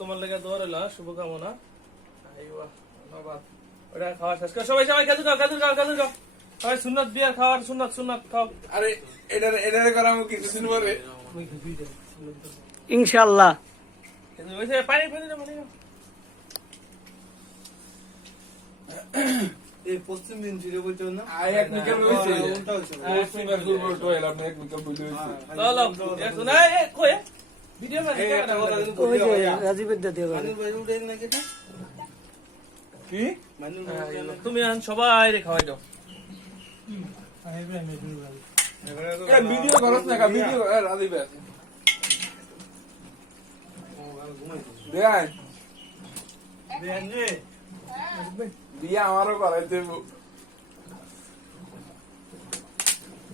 তোমার লেগে দোয়া রইল, শুভকামনা। ওটা খাওয়া শেষ করে সবাই সবাই খেজুর খাও, খেজুর খাও, খেজুর খাও সবাই। সুন্নাত বিয়ার খাওয়ার, সুন্নাত সুন্নাত খাও। আরে এটা করা আমি কিছুদিন পরে ইনশাআল্লাহ। পানি পানি পানি এই পশ্চিম দিন ফিরে বলছো না? এক মিনিট হইছে উল্টা হইছে। পশ্চিমের দুর্বল তো এলাম এক মিনিট বুঝে হইছে ভিডিও এই একটা কথা কিন্তু ওই বলতে যে ভাইয়া। রাজীবের দাদি মানুষ ভাই উঠে নাকি এটা? কি মানুষ ভাই উঠে নাকি? তুমি এখন সবাই রে খাওয়াই দাও। এ ভিডিও করছ না কা ভিডিও রাজি বে দেয় দেন রে। দিয়া আমারও করাইতে